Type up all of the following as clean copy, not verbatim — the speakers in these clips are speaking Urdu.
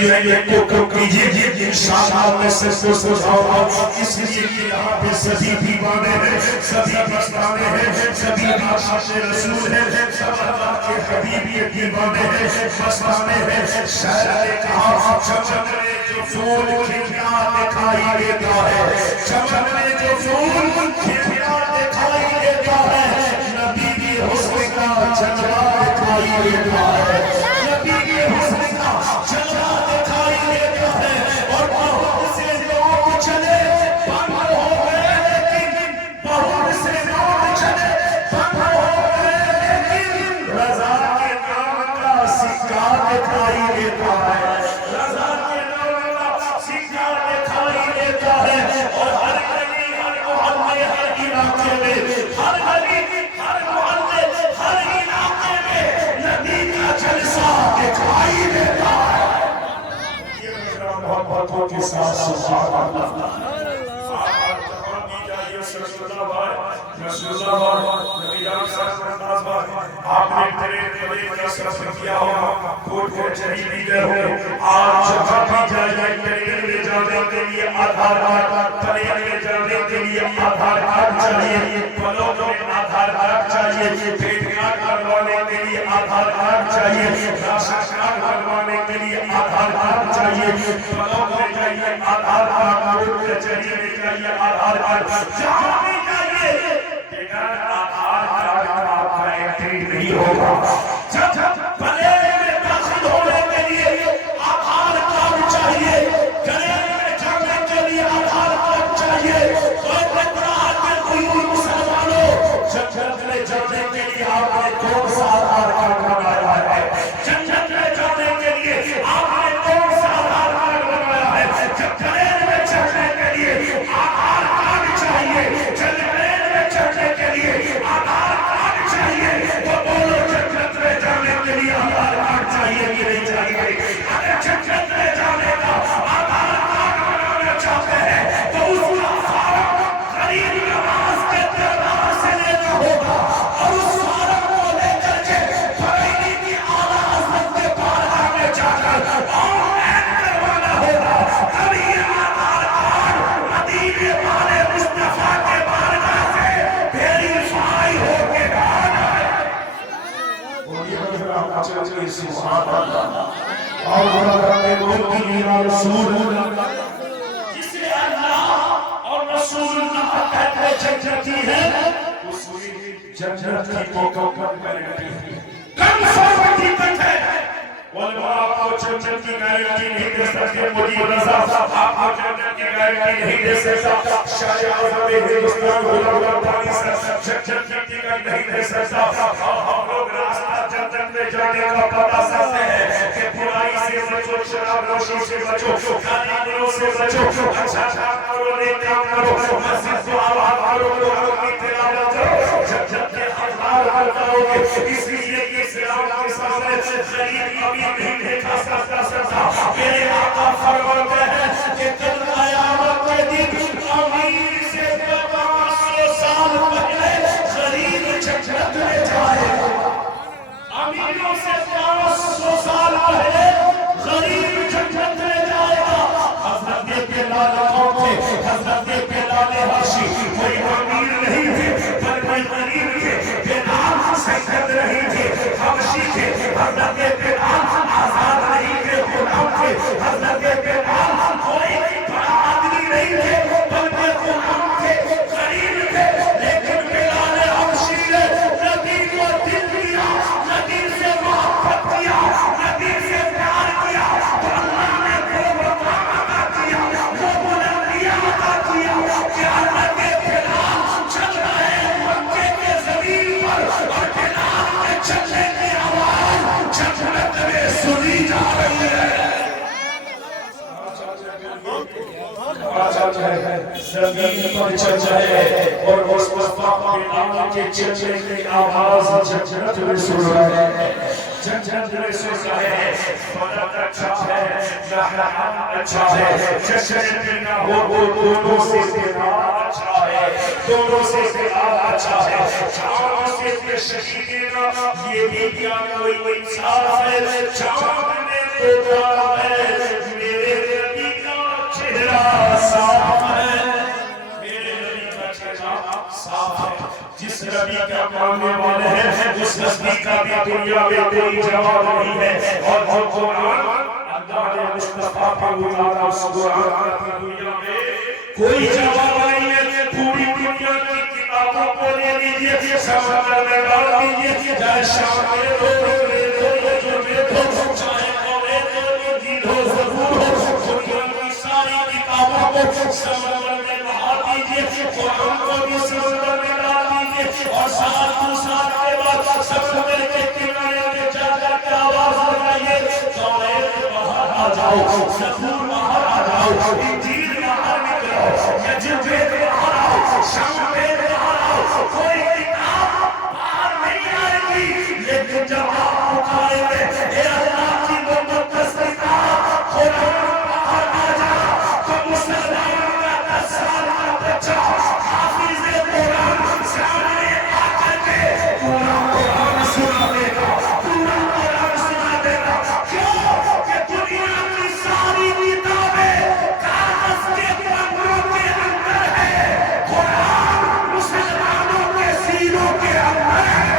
چاہیے کو کیجیے انشاءاللہ میں سے کو سزاؤں اس لیے کہ یہاں پہ سبھی دیوانے ہیں سبھی مستانے ہیں سبھی عاشق رسول ہیں سب اللہ کے حبیب یہ دیوانے ہیں مستانے ہیں شاعر نے کہا چمن میں جو پھول کھلیا دکھائی دیتا ہے چمن میں جو پھول کھلیا دکھائی دیتا ہے نبی کی حسن کا جلوہ دکھائی دیتا ہے نبی کی حسن کا جلوہ دکھائی دیتا ہے اور بہت سے لوگ چلے بند ہو گئے لیکن بہت سے لوگ چلے بند ہو گئے لیکن رضا کے نام کا سکہ دکھائی دیتا ہے رضا کے نام کا سکہ دکھائی دیتا ہے اور ہر گلی ہر محلے ہر علاقے میں ہر گلی ہر محلے ہر علاقے میں نبی کا جلسہ دکھائی دیتا ہے محبتوں کے ساتھ سبحان اللہ آپ نے تیرے بڑے کا سفر کیا ہوگا کوٹ کو چلی بھی گئے ہو آج جہاں بھی جائے تیرے لے جانے کے لیے آدھار کارڈ تیرے لے جانے کے لیے آدھار کارڈ چاہیے پلوں میں آدھار کارڈ چاہیے پیٹ کارڈ بنوانے کے لیے آدھار کارڈ چاہیے راشن کارڈ بنوانے کے لیے آدھار کارڈ چاہیے پلوں میں جائیے آدھار کارڈ کوٹ کچہری میں جائیے آدھار کارڈ جہاں بھی جائیے بغیر آدھار کارڈ کا آپ کا انٹری نہیں ہوگا جب بلے میں داخل ہونے کے لیے آدھار کارڈ چاہیے گلے میں جانے کے لیے آدھار کارڈ چاہیے اور اقرار میں کوئی مسلمانوں جنت میں جانے کے لیے آپ نے کون سا آدھار کارڈ بنایا ہے جنت میں جانے کے لیے آپ نے کون سا آدھار کارڈ بنایا ہے جب گلے میں چڑھنے کے لیے آدھار کارڈ چاہیے جنت میں چڑھنے کے لیے آدھار کارڈ چاہیے تو بولو جنت میں جانے کے لیے آدھار کارڈ چاہیے کہ نہیں چاہیے اگر جنت میں جانے کا آدھار کارڈ بنانا چاہتے ہیں تو اس کا فارم غریب نواز کے دربار سے لینا ہوگا اور اس فارم کو لے کر کے بریلی کی اعلیٰ حضرت کے بارگاہ میں جا کر آن لائن کروانا ہوگا تبھی یہ آدھار کارڈ مدینے والے مصطفیٰ کے بارگاہ سے ویریفائی ہو کے آنا ہے سبحان اللہ اور رسول جسے اللہ اور رسول اللہ کہتے جنتی ہے اس جنت کی کوکب گارنٹی ہے کنفرمٹی تک ہے علماء آپ کو جنت کی گارنٹی نہیں دے سکتے مجیب رضا آپ کو جنت کی گارنٹی نہیں دے سکتا شاہ اعظم ہندوستان غلام ربانی صاحب جنت کی گارنٹی نہیں دے سکتا اور ہم لوگ راستہ جنت میں جانے کا پتہ سکتے ہیں کہ برائی سے بچو شراب نوشی سے بچو گالی گلوچ سے بچو اچھا کام کرو نیک کام کرو مسجد کو آباد کرو قرآن کی تلاوت کرو جنت کے ہزار کرو گے اس لیے کہ اسلام کے سامنے غریب کبھی نہیں دیکھا سکتا میرے آقا فرماتے ہیں کہ کل قیامت کے دن امیر سے 500 سال پہلے غریب جنت میں جائے گا امیروں سے 500 سال پہلے غریب جنت میں جائے گا حضرت بلال کون تھے حضرت بلال حبشی کوئی امیر نہیں تھے پر کوئی غریب تھے بلال سید نہیں تھے حبشی تھے حضرت بلال آزاد نہیں تھے غلام تھے حضرت بلال کوئی بڑا آدمی نہیں تھے بلکہ غلام تھے غریب تھے لیکن بلال حبشی نے نبی کو دل دیا نبی سے محبت کیا نبی سے پیار کیا تو اللہ نے وہ مقام عطا کیا وہ بلندیاں عطا کیا کہ حضرت بلال چل رہے مکے کے زمین پر اور بلال کے چلنے کی آواز جنت میں سنی جا رہی ہے زمین پر چل جائے اور مصطفیٰ بلال کے چلنے کی آواز جنت میں سن رہے ہیں جنت میں سن رہے ہیں فلک اچھا ہے نحن اچھا ہے جشن بنا ہو دونوں سے بلال اچھا ہے دونوں سے بلال اچھا ہے چاروں سے شہیدنا یہ بھی کیا کوئی انصاف ہے چاروں میں تو جا ہے میرے نبی کا چہرہ صاف ہے، میرے نبی کا چہرہ صاف ہے. جس نبی کا ماننے والے ہیں اس نبی کا بھی دنیا میں کوئی جواب نہیں ہے. اور قرآن اللہ نے مصطفیٰ کو اتارا، اس قرآن کا دنیا میں کوئی جواب نہیں ہے. پوری دنیا کی کتابوں کو لے لیجیے، سمندر میں ڈال دیجیے، چاہے شام میں دو چاہے قومیں دو انجیل ہو زبور ہو، دنیا کی ساری کتابوں کو سمندر میں بہا دیجیے، قرآن کو بھی سمندر میں ڈال دیجیے، اور سال دو سال کے بعد سمندر کے کنارے میں جا کر کے آواز لگائیے، قومیں باہر آ جاؤ، زبور باہر آ جاؤ، انجیل باہر نکلو، یجوب باہر آؤ، شمعون باہر آؤ، کوئی کتاب باہر نہیں آئے گی. لیکن جب آپ پکاریں گے اے اللہ کی مقدس کتاب قرآن باہر آ جا، تو مسلمان کا 10 سال کا بچہ حافظ قرآن سامنے آ کر کے پورا قرآن سنا دے گا، پورا قرآن سنا دے گا. کیوں کہ دنیا کی ساری کتابیں کاغذ کے پنوں کے اندر ہے، قرآن مسلمانوں کے سینوں کے اندر ہے.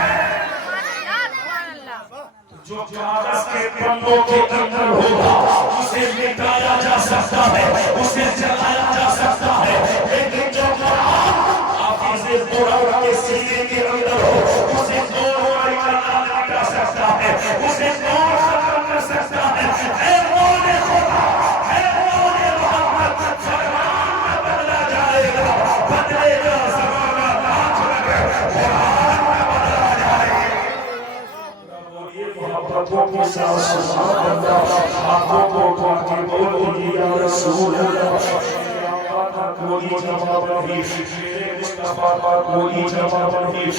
جو کاغذ کے پنوں کے اندر ہوگا اسے مٹایا جا سکتا ہے، اسے جلایا جا سکتا ہے، لیکن جو قرآن حافظ قرآن کے سینے کے اندر ہو اسے دور مٹا سکتا ہے، اسے دور ختم کر سکتا ہے. اے مولا خدا، اے مولا محمد، فرمان نہ بدلا جائے گا، بدلے گا زمانہ، ناچ لگے قرآن نہ بدلا جائے گا. محبتوں کے ساتھ سبحان اللہ، ہاتھوں کو اٹھا کے بولو یا رسول اللہ. کوئی جواب نہیں، میرے مصطفیٰ کا کوئی جواب نہیں.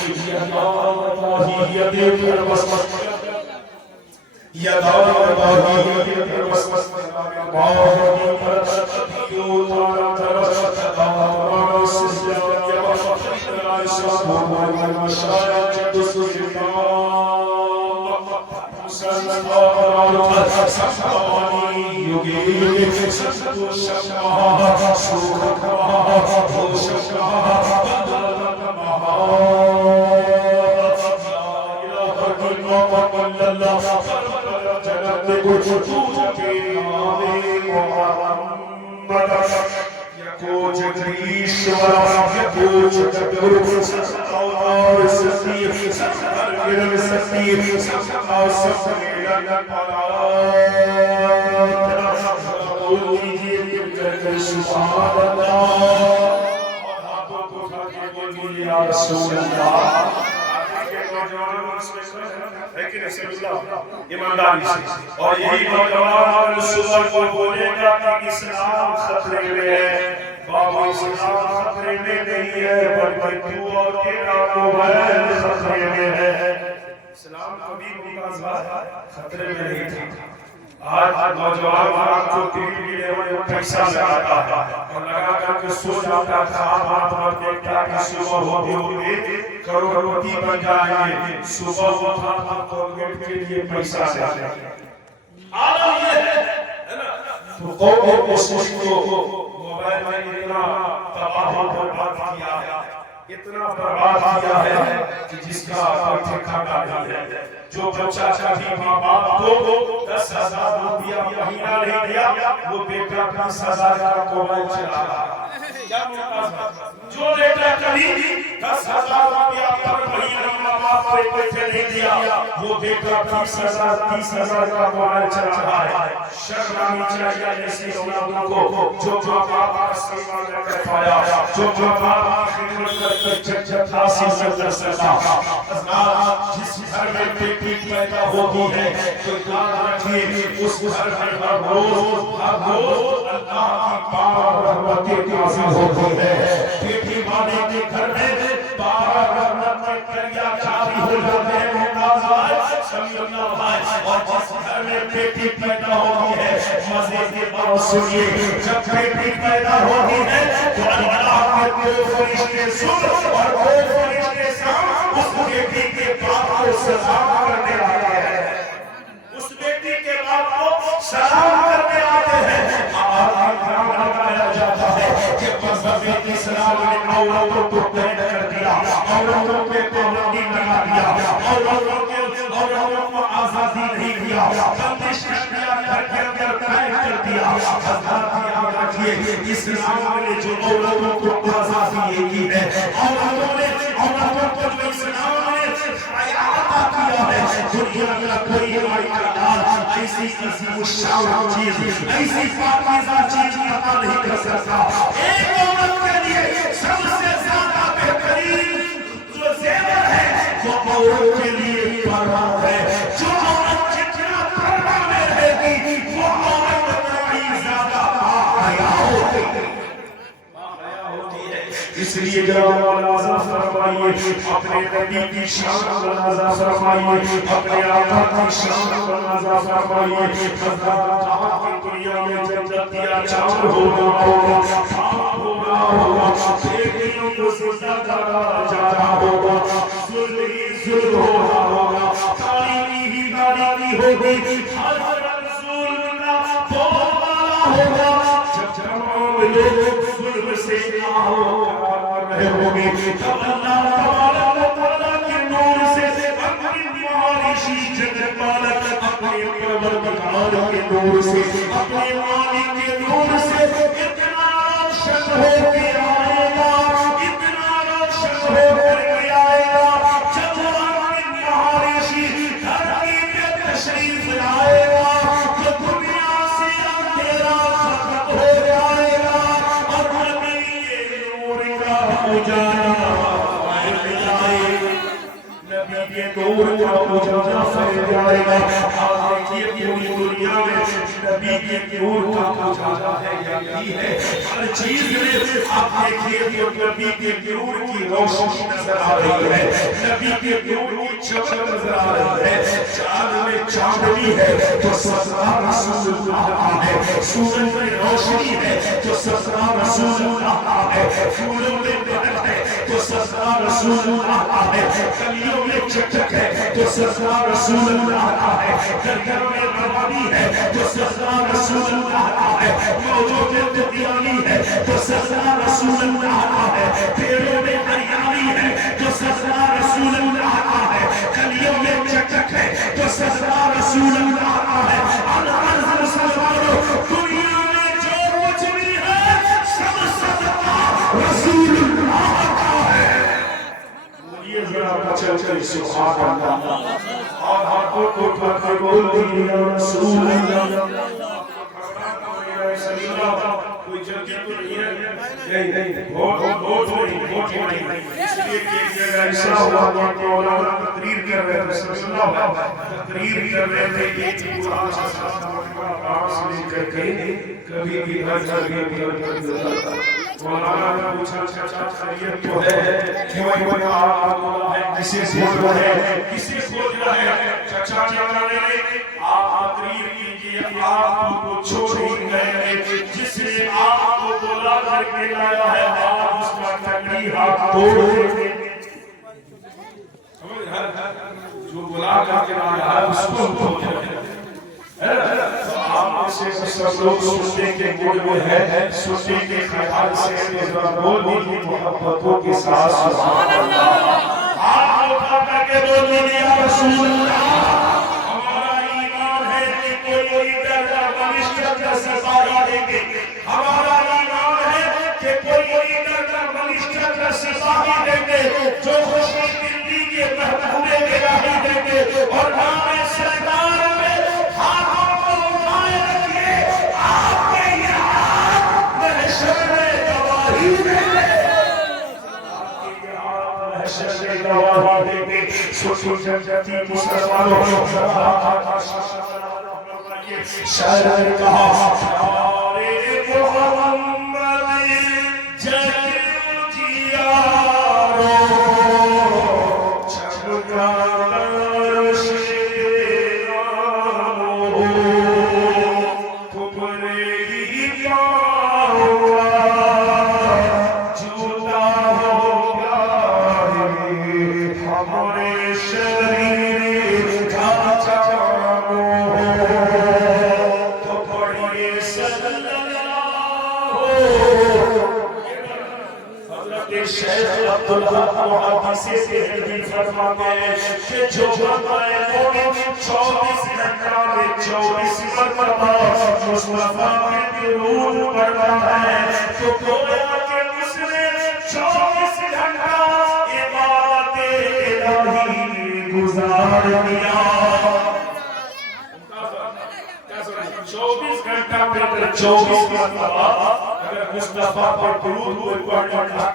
ایمانداری سے. اور یہی نوجوان رسول کو بولے گا کہ اسلام خطرے میں ہے. بابا اسلام خطرے میں نہیں ہے بلکہ تو اور تیرا موبائل خطرے میں ہے. اسلام کبھی ممتاز خطرے میں نہیں تھا. آج نوجوان آپ کو ٹی وی پیسہ لگاتا ہے اور لگا کر کے سو جاتا تھا. آپ دیکھتا کہ صبح ہوتے کروڑپتی بن جائیں گے. صبح اٹھا تو گیٹ کے لیے پیسہ سے عالم یہ ہے نا. تو قوم کوشش کو موبائل میں اتنا تباہ و برباد کیا ہے، اتنا برباد کیا ہے کہ جس کا کوئی ٹھکانہ نہیں ہے. جو بچہ کبھی ماں باپ کو 10,000 روپیہ مہینہ نہیں دیا، وہ بیٹا 20,000 کا موبائل چلا رہا ہے. جو بیٹا کبھی 10,000 روپیہ پر مہینہ ماں باپ کو پیسے نہیں دیا، وہ بیٹا 20,000 کا موبائل چلا رہا ہے. شرم آنی چاہیے ایسے لوگوں کو جو ماں باپ کا سیوا نہ کر پایا، جو ماں باپ کی خدمت کر کے حاصل کر سکتا. جس گھر میں بیٹی پیدا ہوتی ہے تو یاد رکھیے اس گھر میں ہر روز اللہ کی پاک رحمتیں نازل ہوتی ہے. بیٹی والے کے گھر میں پاک رحمتیں دریا جاری ہو جاتے ہیں. اور جس گھر میں بیٹی پیدا ہوتی ہے مزے کی بات سنیے، جب بیٹی پیدا ہوتی ہے تو اللہ کے دو فرشتے سن اور دو فرشتے سام اس بیٹی کے باپ کو سزا کرنے آتے ہیں. اس بیٹی کے باپ کو جاتا ہے کہ مذہب اسلام نے عورتوں کو قید کر دیا، عورتوں پہ پابندی لگا دیا، عورتوں کو آزادی نہیں دیا، بندش کر دیا، گھر کے اندر قید کر دیا۔ حضرات یاد رکھیے اسلام نے جو عورتوں کو آزادی کی ہے، عورتوں کو جو اسلام نے عطا کیا ہے، دنیا کا کوئی کائنات ایسی عظیم الشان چیز، ایسی پاکیزہ چیز عطا نہیں کر سکتا۔ ایک عورت کے لیے سب سے زیادہ بہترین جو زیور ہے وہ عورت کے لیے پردہ ہے۔ جو عورت جتنا پردہ میں رہے گی وہ عورت اتنا ہی زیادہ حیا ہوتی ہے۔ اس لیے جناب ملازہ فرمائیے اپنے نبی کی شان ملازہ فرمائیے، اپنے آقا کی شان ملازہ فرمائیے۔ حضرت کہا کہ دنیا میں جب دیا چاند ہوگا، خواب ہوگا، بیٹیوں کو سزا کرا جانا ہوگا، ظلم ہی ظلم ہوگا، تعلیم ہی تعلیم ہوگی، ہر رسول کا بولا ہوگا۔ جب تمام لوگ ظلم سے رہے ہوں گے تب اللہ تبارک و تعالیٰ کے نور سے اپنی معاشی جگہ مالک اپنے پروردگار کے نور سے اپنے مالک کے نور سے اتنا روشن ہو کے آئے گا، اتنا روشن ہو کر آئے گا، جب وہ اپنی معاشی دھرتی پہ تشریف لائے گا تو دنیا سے اندھیرا ختم ہو جائے گا اور نبی کے نور کا اجالا پھیل جائے گا، نبی کے نور کا اجالا پھیل جائے گا۔ آپ دیکھیے پوری دنیا میں نبی کے نور کا اجالا ہے یقین ہے، ہر چیز میں آپ دیکھیے کہ نبی کے نور کی روشنی نظر آ رہی ہے، نبی کے نور کی چمک نظر آ رہی ہے۔ چاند میں چاندنی ہے تو سرکار رسول اللہ ہے، سورج میں روشنی ہے تو سرکار رسول اللہ ہے، پھولوں میں مہک ہے تو سرکار رسول اللہ ہے، کلیوں میں چکچک ہے تو سرکار رسول اللہ ہے، درگاہ میں روانی ہے تو سرکار رسول اللہ ہے، موجوں میں تبیانی ہے تو سرکار رسول اللہ ہے، پیڑوں میں ہریالی ہے تو سرکار رسول اللہ ہے، کلیوں میں چکچک ہے تو سرکار رسول اللہ ہے۔ العرض مسلمانوں دنیا میں جو کچھ بھی ہے سب صدقہ رسول اللہ کا ہے۔ یہ ذرا بچل کر سبحان اللہ اور ہاتھوں کو اٹھا کے بول دیجیے یا رسول اللہ۔ کوئی جلدی تو نہیں ہے، نہیں بہت ہو رہی اس لیے کہ ایسا ہوا کہ مولانا تقریر کر رہے تھے، صلی اللہ تقریر کر رہے تھے کہ قرآن سے لے کر کے کبھی بھی مولانا نے پوچھا چچا خیریت تو ہے، کیوں آپ کسے کھوج رہے ہیں، کسے کھوج رہے ہیں؟ چچا نے آپ تقریر کیجئے، آپ کو چھوڑ ہی گئے، جس نے آپ کو بلا کر کے لایا ہے آپ اس کا تکلیف آپ توڑ دیتے، جو بلا کر کے لایا ہے اس کو توڑ دیتے۔ آپ سے سب لوگ سننے کے موڈ میں ہے، سننے کے خیال سے بول دیجیے محبتوں کے ساتھ سبحان اللہ۔ آپ اٹھا کر کے بول دیجیے یا رسول اللہ۔ ہمارا ایمان ہے کہ کوئی درجہ منشیت کا سزا دیں گے، ہمارا ایمان ہے کہ کوئی درجہ منشیت کا سزا دیں گے، جو خوشی دلی کے محبوب الہی دیں گے اور نام سرکار میں ہاتھوں کو اٹھائے رکھیے، آپ کے یہاں محشر میں گواہی دیں گے، آپ کے یہاں محشر میں گواہی دیں گے۔ سوچو جنتی مسلمانوں شاعر نے کہا پیارے محمد جگ جیارو چمکا Oh کے شیخ عبدالحق محدث دہلوی فرماتے ہیں کہ جو بندہ مومن 24 گھنٹہ میں 24 مرتبہ مصطفیٰ پہ درود پڑھتا ہے تو گویا کہ اس نے 24 گھنٹہ عبادت الہی گزار دیا. 24 گھنٹہ میں 24 مرتبہ اگر مصطفیٰ پر درود پڑھنا